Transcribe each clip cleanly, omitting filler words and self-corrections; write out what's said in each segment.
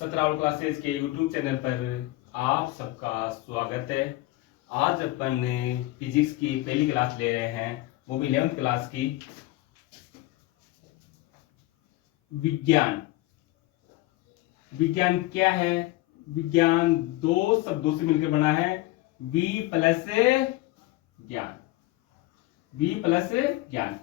17 classes के YouTube channel पर आप सबका स्वागत है। आज अपन फिजिक्स की पहली क्लास ले रहे हैं, वो भी 11th क्लास की। विज्ञान विज्ञान क्या है? विज्ञान दो शब्दों से मिलकर बना है, वी प्लस ज्ञान। वी प्लस ज्ञान,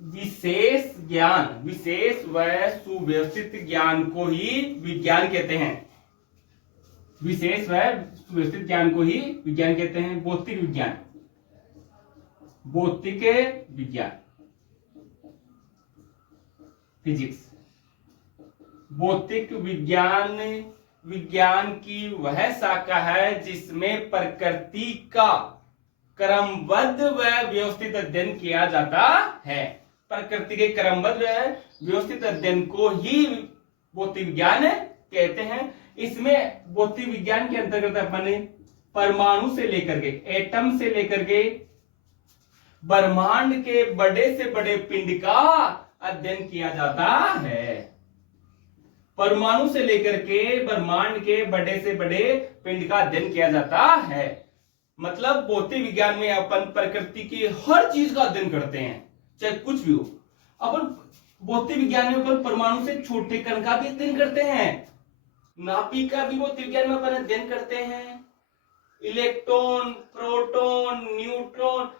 विशेष ज्ञान, विशेष व सुव्यवस्थित ज्ञान को ही विज्ञान कहते हैं। विशेष व सुव्यवस्थित ज्ञान को ही विज्ञान कहते हैं। भौतिक विज्ञान, भौतिक विज्ञान, फिजिक्स। भौतिक विज्ञान विज्ञान की वह शाखा है जिसमें प्रकृति का क्रमबद्ध व व्यवस्थित अध्ययन किया जाता है। प्रकृति के क्रमबद्ध व व्यवस्थित अध्ययन को ही भौतिक विज्ञान कहते हैं। इसमें भौतिक विज्ञान के अंतर्गत अपन परमाणु से लेकर के, एटम से लेकर के ब्रह्मांड के बड़े से बड़े पिंड का अध्ययन किया जाता है। परमाणु से लेकर के ब्रह्मांड के बड़े से बड़े पिंड का अध्ययन किया जाता है। मतलब भौतिक विज्ञान में अपन प्रकृति की हर चीज का अध्ययन करते हैं, चाहे कुछ भी हो। अपन भौतिक विज्ञान में अपन परमाणु से छोटे कण का भी अध्ययन करते हैं, नाभिक का भी भौतिक विज्ञान में अपन अध्ययन करते हैं। Electron, proton, neutron.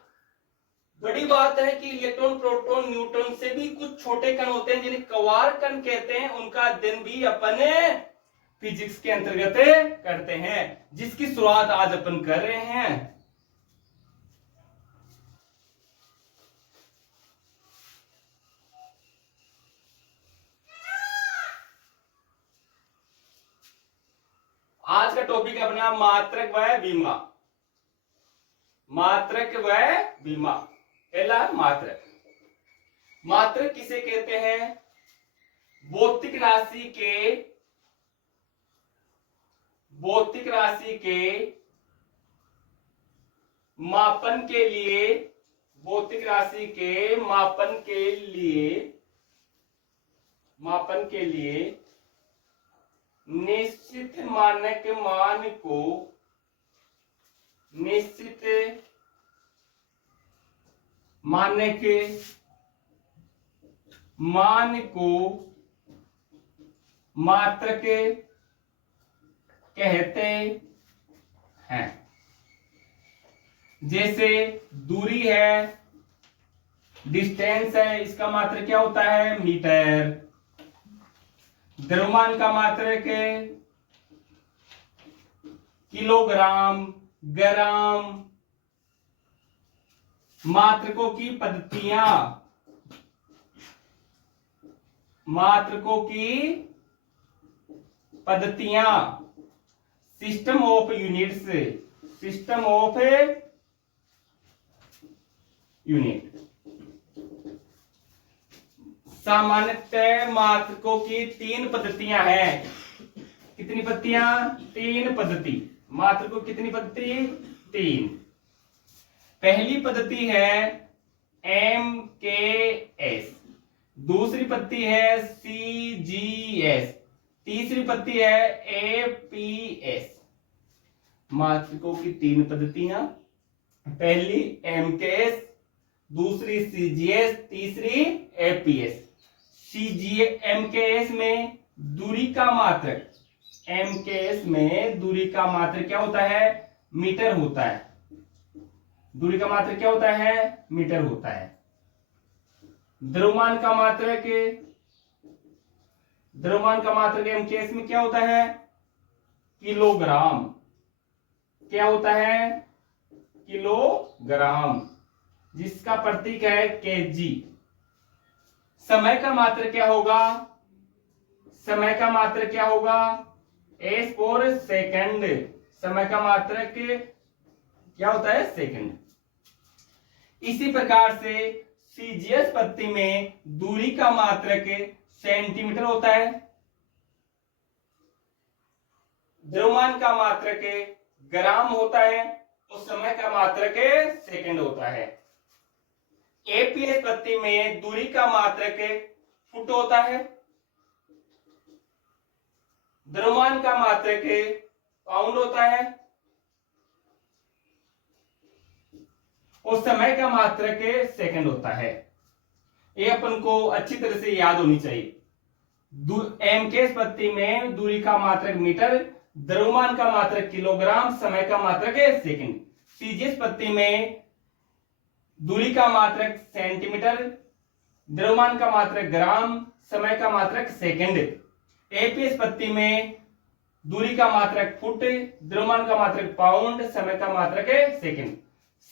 बड़ी बात है कि इलेक्ट्रॉन, प्रोटॉन, न्यूट्रॉन से भी कुछ छोटे कण होते हैं जिन्हें क्वार्क कण कहते हैं, उनका अध्ययन भी अपन फिजिक्स के अंतर्गत करते हैं, जिसकी शुरुआत आज अपन कर रहे हैं। आज का टॉपिक है अपना मात्रक व विमा। मात्रक व विमा। पहला मात्रक। मात्रक किसे कहते हैं? भौतिक राशि के मापन के लिए, भौतिक राशि के मापन के लिए निश्चित मानक मान को, निश्चित मानक मान को मात्रक कहते हैं। जैसे दूरी है, डिस्टेंस है, इसका मात्रक क्या होता है? मीटर। द्रव्यमान का मात्रक किलोग्राम, ग्राम। मात्रकों की पद्धतियां, मात्रकों की पद्धतियां, system of units, system of unit. सामान्यतः मात्रकों की 3 पद्धतियां हैं। कितनी पद्धतियां? 3 पद्धति। मात्रकों की कितनी पद्धति? 3। पहली पद्धति है MKS, दूसरी पद्धति है CGS, तीसरी पद्धति है APS। मात्रकों की 3 पद्धतियां, पहली MKS, दूसरी CGS, तीसरी APS। MKS में दूरी का मात्रक, MKS में दूरी का मात्रक क्या होता है? मीटर होता है। दूरी का मात्रक क्या होता है? मीटर होता है। द्रव्यमान का मात्रक, द्रव्यमान का मात्रक MKS में क्या होता है? किलोग्राम। क्या होता है? किलोग्राम, जिसका प्रतीक है kg। समय का मात्रक क्या होगा? समय का मात्रक क्या होगा? S for second. समय का मात्रक क्या होता है? सेकंड। इसी प्रकार से CGS पद्धति में दूरी का मात्रक सेंटीमीटर होता है, द्रव्यमान का मात्रक ग्राम होता है और समय का मात्रक सेकंड होता है। एपीएस पद्धति में दूरी का मात्रक फुट होता है, द्रव्यमान का मात्रक पाउंड होता है और समय का मात्रक सेकंड होता है। ये अपन को अच्छी तरह से याद होनी चाहिए। एम के स्पत्ति में दूरी का मात्रक मीटर, द्रव्यमान का मात्रक किलोग्राम, समय का मात्रक सेकंड। सीजीएस पत्ती में दूरी का मात्रक सेंटीमीटर, द्रव्यमान का मात्रक ग्राम, समय का मात्रक सेकंड। एपीएस पत्ती में दूरी का मात्रक फुट, द्रव्यमान का मात्रक पाउंड, समय का मात्रक है सेकंड।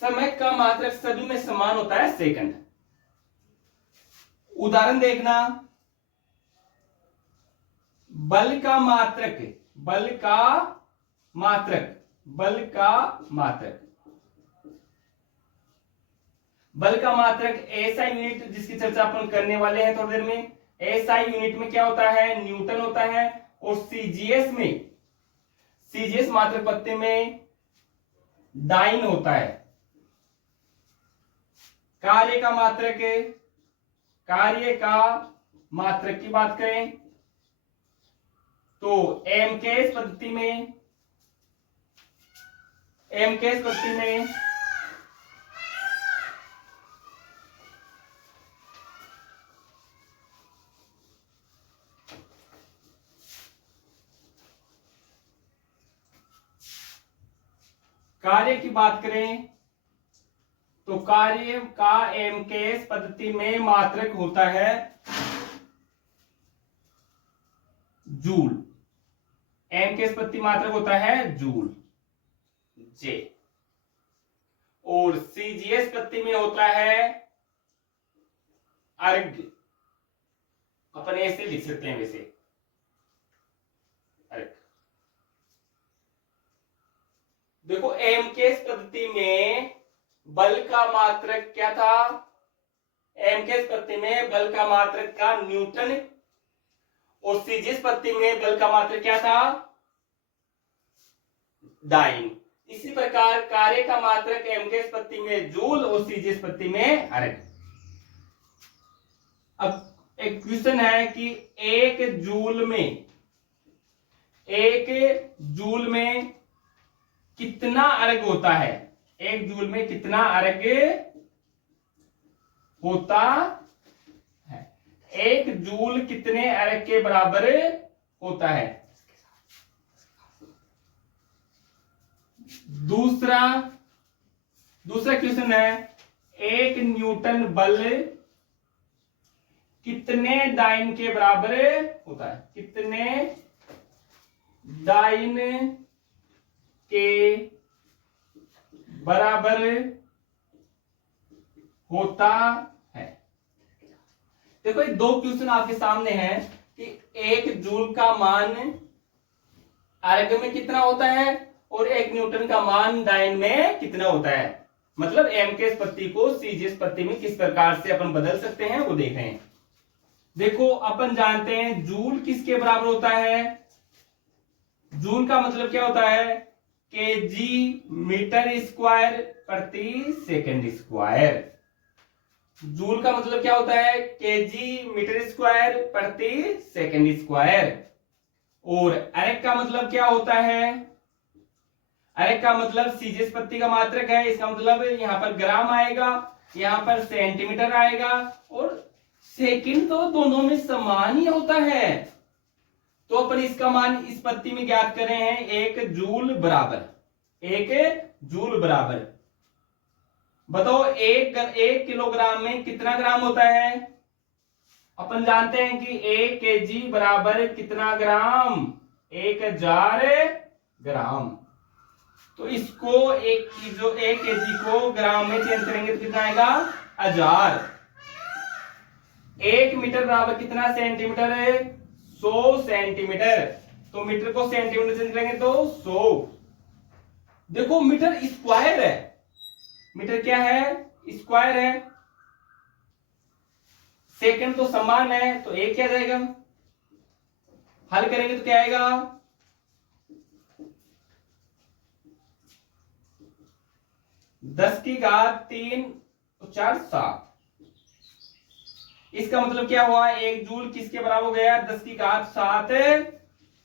समय का मात्रक सभी में समान होता है सेकंड। उदाहरण देखना, बल का मात्रक, बल का मात्रक, बल का मात्रक, बल का मात्रक एसआई यूनिट, जिसकी चर्चा अपन करने वाले हैं थोड़ी देर में। एसआई यूनिट में क्या होता है, न्यूटन होता है। और सीजीएस में, सीजीएस मात्रक पत्ते में डाइन होता है। कार्य का मात्रक, कार्य का मात्रक की बात करें तो एमकेएस पद्धति में, एमकेएस पद्धति में कार्य की बात करें तो कार्य का एमकेएस पद्धति में मात्रक होता है जूल। एमकेएस पद्धति मात्रक होता है जूल, जे। और सीजीएस पद्धति में होता है अर्ग। अपन ऐसे लिख सकते हैं वैसे, अर्ग। देखो एमकेएस पद्धति में बल का मात्रक क्या था, एमकेएस पद्धति में बल का मात्रक का न्यूटन, और सीजीएस पद्धति में बल का मात्रक क्या था, डाइन। इसी प्रकार कार्य का मात्रक एमकेएस पद्धति में जूल और सीजीएस पद्धति में अर्ग। अब एक क्वेश्चन है कि एक जूल में कितना अर्ग होता है, एक जूल में कितना अर्ग होता है, एक जूल कितने अर्ग के बराबर होता है। दूसरा क्वेश्चन है, एक न्यूटन बल कितने डाइन के बराबर होता है, कितने डाइन के बराबर होता है। देखो ये दो क्वेश्चन आपके सामने हैं कि एक जूल का मान अर्ग में कितना होता है और एक न्यूटन का मान डाइन में कितना होता है। मतलब एमकेएस पद्धति को सीजीएस पद्धति में किस प्रकार से अपन बदल सकते हैं वो देख रहे हैं। देखो अपन जानते हैं जूल किसके बराबर होता है, जूल का मतलब क्या होता है, केजी मीटर स्क्वायर प्रति सेकंड स्क्वायर। जूल का मतलब क्या होता है, केजी मीटर स्क्वायर प्रति सेकंड स्क्वायर। और अर्ग का मतलब क्या होता है, अर्ग का मतलब सीजीएस पद्धति का मात्रक है, इसका मतलब यहां पर ग्राम आएगा, यहां पर सेंटीमीटर आएगा, और सेकंड तो दोनों में समान ही होता है। तो अपन इसका मान इस पद्धति में ज्ञात कर रहे हैं, एक जूल बराबर बताओ एक किलोग्राम में कितना ग्राम होता है। अपन जानते हैं कि एक केजी बराबर कितना ग्राम, 1000 ग्राम। तो इसको एक केजी को ग्राम में चेंज करेंगे तो कितना आएगा, 1000। 1 मीटर बराबर कितना सेंटीमीटर है, 100 सेंटीमीटर। तो मीटर को सेंटीमीटर चेंज करेंगे तो 100। देखो मीटर स्क्वायर है, मीटर क्या है, स्क्वायर है। सेकंड तो समान है, तो एक क्या जाएगा, हल करेंगे तो क्या आएगा, 10⁻³ तो 4 7। इसका मतलब क्या हुआ, एक जूल किसके बराबर हो गया, 10⁻7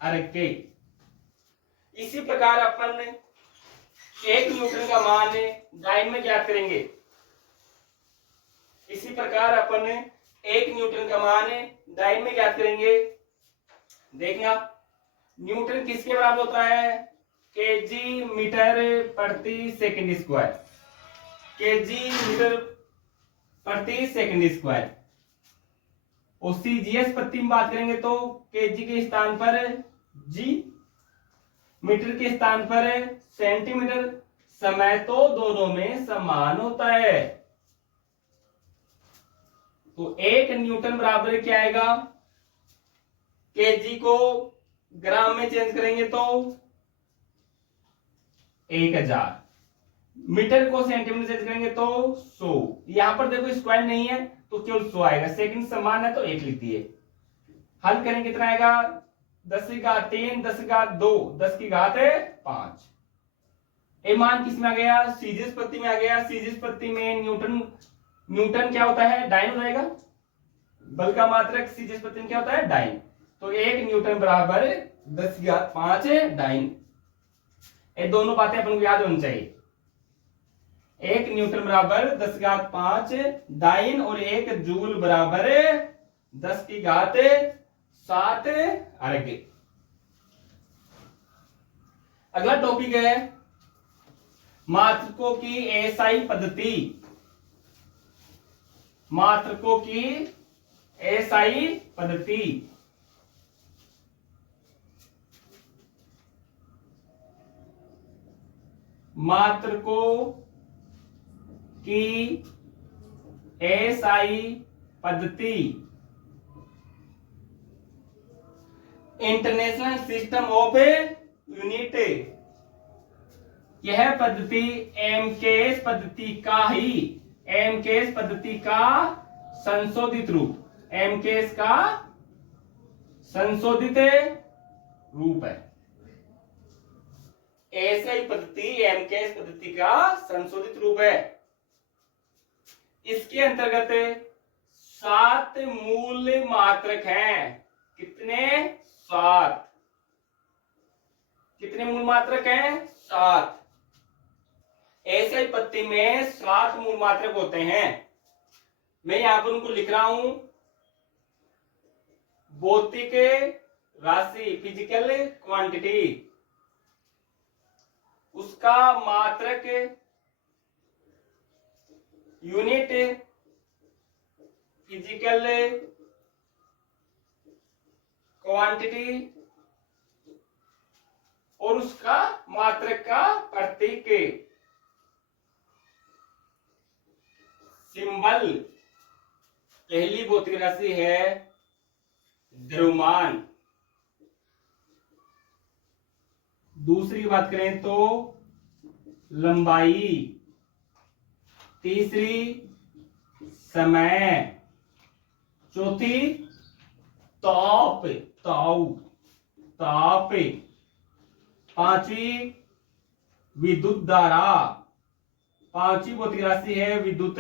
अर्ग के। इसी प्रकार अपन 1 न्यूटन का मान डाइन में ज्ञात करेंगे। इसी प्रकार अपन 1 न्यूटन का मान डाइन में ज्ञात करेंगे। देखना, न्यूटन किसके बराबर होता है? केजी मीटर प्रति सेकंड स्क्वायर। केजी मीटर प्रति सेकंड स्क्वायर। और सीजीएस प्रति में बात करेंगे तो केजी के स्थान पर जी, मीटर के स्थान पर सेंटीमीटर। समय तो दोनों में समान होता है। तो 1 न्यूटन बराबर क्या आएगा? केजी को ग्राम में चेंज करेंगे तो 1000, मीटर को सेंटीमीटर चेंज करेंगे तो 100। यहां पर देखो स्क्वायर नहीं है तो केवल 100 आएगा। सेकंड समान है तो 1 लिख दिए। हल करेंगे कितना आएगा? 10 की घात 3, 10 की घात 2, 10 की घात 5। ये मान किस में आ गया? सीजीएस प्रति में आ गया। सीजीएस प्रति में न्यूटन क्या होता है? डाइन हो जाएगा। बल का मात्रक सीजीएस प्रति में क्या होता है? डाइन। तो 1 न्यूटन बराबर 10 की घात 5 डाइन। ये दोनों बातें अपन को याद होनी चाहिए। 1 न्यूटन बराबर 10 की घात 5 डाइन और 1 जूल बराबर 10 की घात 7 अर्ग। अगला टॉपिक है मात्रकों की एसआई पद्धति। मात्रकों की एसआई पद्धति। मात्रकों की एसआई पद्धति इंटरनेशनल सिस्टम ऑफ यूनिट। यह पद्धति एमकेएस पद्धति का ही, एमकेएस पद्धति का संशोधित रूप, एमकेएस का संशोधित रूप है। एसआई पद्धति एमकेएस पद्धति का संशोधित रूप है। इसके अंतर्गत 7 मूल मात्रक हैं। कितने? 7। कितने मूल मात्रक हैं? 7। एसआई पद्धति में 7 मूल मात्रक होते हैं। मैं यहां पर उनको लिख रहा हूं। भौतिक राशि, फिजिकल क्वांटिटी, उसका मात्रक यूनिट, फिजिकल क्वांटिटी और उसका मात्रक का प्रतीक, सिंबल। पहली भौतिक राशि है द्रव्यमान। दूसरी बात करें तो लंबाई। तीसरी समय। चौथी ताप, ताऊ, ताप। पांचवी विद्युत धारा। पांचवी भौतिक राशि है विद्युत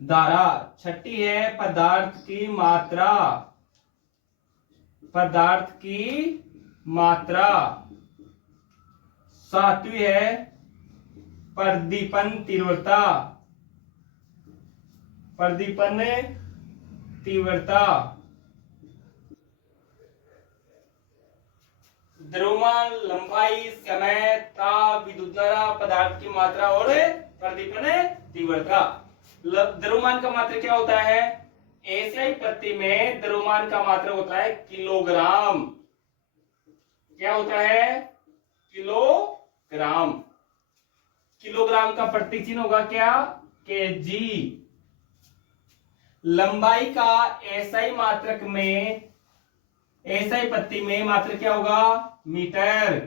धारा। छठी है पदार्थ की मात्रा, पदार्थ की मात्रा। सातवीं है प्रदीपन तीव्रता, प्रदीपन तीव्रता। द्रव्यमान, लंबाई, समय, ताप, विद्युत धारा, पदार्थ की मात्रा और प्रदीपन तीव्रता। द्रव्यमान का मात्रक क्या होता है? एसआई पद्धति में द्रव्यमान का मात्रक होता है किलोग्राम। क्या होता है? किलोग्राम। किलोग्राम का प्रतीक चिन्ह होगा क्या? केजी। लंबाई का एसआई मात्रक में, एसआई पद्धति में मात्रक क्या होगा? मीटर।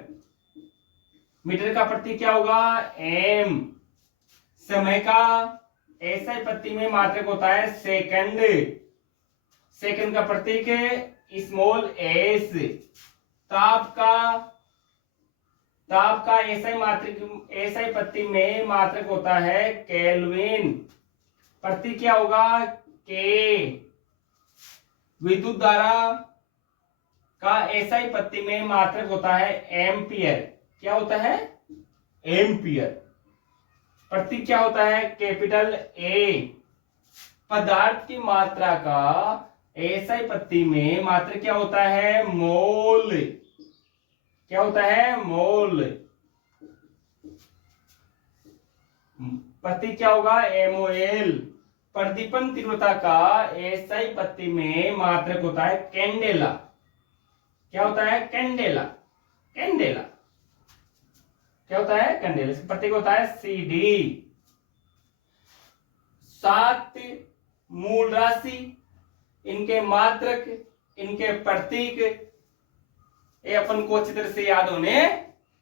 मीटर का प्रतीक क्या होगा? एम। समय का एसआई पद्धति में मात्रक होता है सेकंड। सेकंड का प्रतीक है स्मॉल एस। ताप का एसआई मात्रक, एसआई पद्धति में मात्रक होता है केल्विन। प्रतीक क्या होगा? के। विद्युत धारा का एसआई पत्ती में मात्रक होता है एम्पियर। क्या होता है? एम्पियर। प्रतीक क्या होता है? Capital A. पदार्थ की मात्रा का एसआई पत्ती में मात्रक क्या होता है? मोल। क्या होता है? मोल। प्रतीक क्या होगा? एमओएल। प्रदीपन तीव्रता का एसआई पत्ती में मात्रक होता है कैंडेला। क्या होता है? कैंडेला। कैंडेला क्या होता है? कैंडेला। इसका प्रतीक होता है सीडी। 7 मूल राशि, इनके मात्रक, इनके प्रतीक, ये अपन को अच्छी तरह से याद होने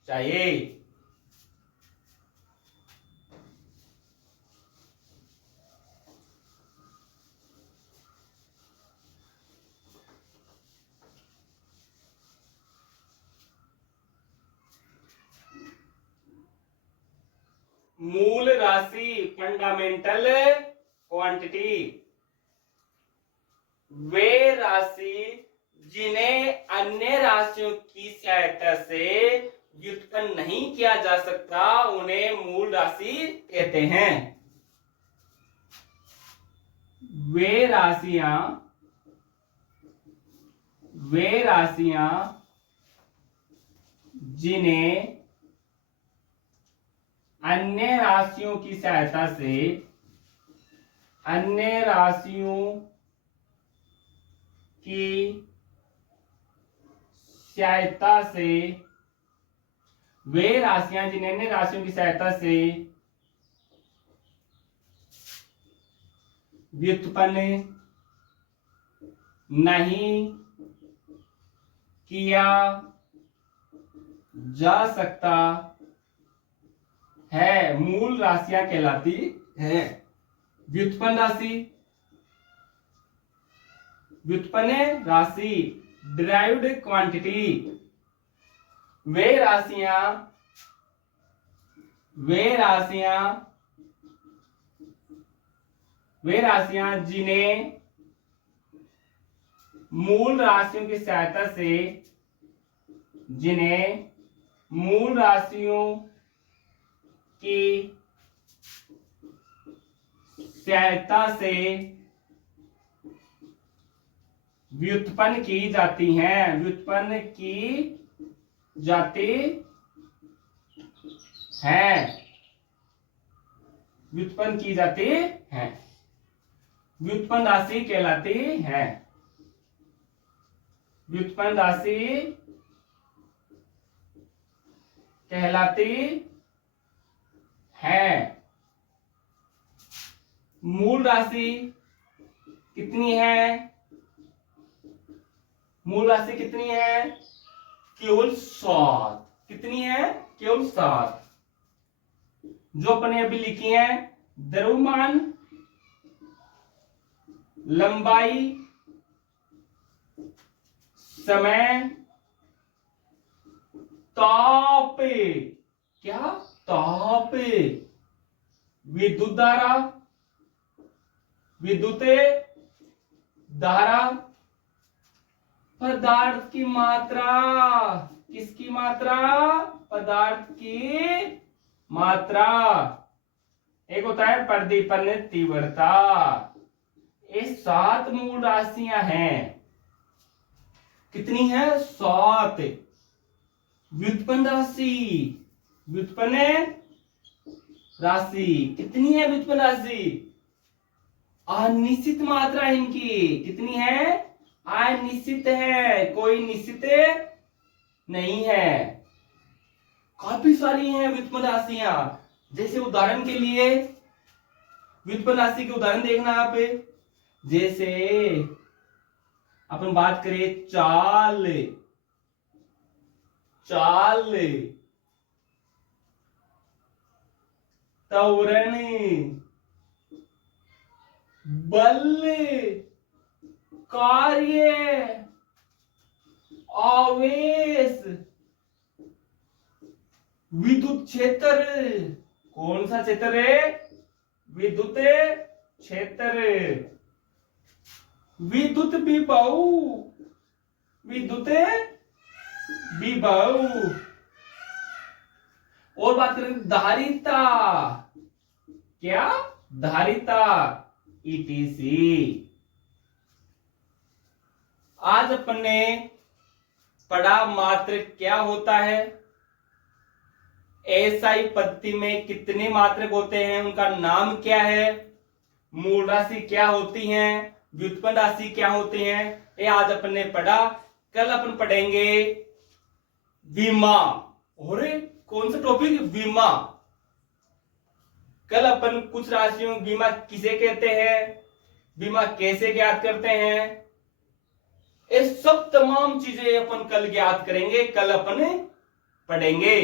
चाहिए। मूल राशि, फंडामेंटल क्वांटिटी, वे राशि जिन्हें अन्य राशियों की सहायता से व्युत्पन्न नहीं किया जा सकता, उन्हें मूल राशि कहते हैं। वे राशियां जिन्हें अन्य राशियों की सहायता से, अन्य राशियों की सहायता से, वे राशियां जिन्हें अन्य राशियों की सहायता से व्युत्पन्न नहीं किया जा सकता है, मूल राशियां कहलाती हैं। व्युत्पन्न राशि, व्युत्पन्न राशि, डिराइव्ड क्वांटिटी, वे राशियां जिन्हें मूल राशियों की सहायता से, जिन्हें मूल राशियों की सहायता से व्युत्पन्न की जाती हैं, व्युत्पन्न की जाती हैं, व्युत्पन्न की जाती हैं, व्युत्पन्न राशि कहलाती है। व्युत्पन्न राशि कहलाती है। मूल राशि कितनी है? मूल राशि कितनी है? केवल 7। कितनी है? केवल 7। जो अपने अभी लिखी है, द्रव्यमान, लंबाई, समय, ताप, क्या? ताप, विद्युत धारा, विद्युत धारा, पदार्थ की मात्रा। किसकी मात्रा? पदार्थ की मात्रा। एक होता है प्रदीपन तीव्रता। ये 7 मूल राशियां हैं। कितनी है? 7। व्युत्पन्न राशि, व्युत्पन्न राशि कितनी है? व्युत्पन्न राशि अनिश्चित मात्रा इनकी कितनी है? अनिश्चित है, कोई निश्चित नहीं है। काफी सारी हैं व्युत्पन्न राशियां। जैसे उदाहरण के लिए व्युत्पन्न राशि के उदाहरण देखना आप। जैसे अपन बात करें चाल, चाल, त्वरण, बल, कार्य, आवेश, विद्युत क्षेत्र। कौन सा क्षेत्र है? विद्युत क्षेत्र। विद्युत विभव, विद्युत विभव। और बात करें धारिता, क्या? धारिता, ईटीसी। आज अपन ने पढ़ा मात्रक क्या होता है, एसआई पद्धति में कितने मात्रक होते हैं, उनका नाम क्या है, मूल राशि क्या होती हैं, व्युत्पन्न राशि क्या होती हैं, ये आज अपन ने पढ़ा। कल अपन पढ़ेंगे विमा। और कौन सा टॉपिक? विमा। कल अपन कुछ राशियों विमा किसे कहते हैं, विमा कैसे ज्ञात करते हैं, ये सब तमाम चीजें अपन कल ज्ञात करेंगे, कल अपन पढ़ेंगे।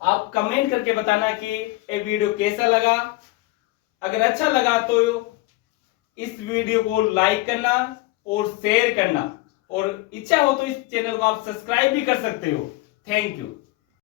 आप कमेंट करके बताना कि ये वीडियो कैसा लगा। अगर अच्छा लगा तो इस वीडियो को लाइक करना और शेयर करना, और इच्छा हो तो इस चैनल को आप सब्सक्राइब भी कर सकते हो। Thank you.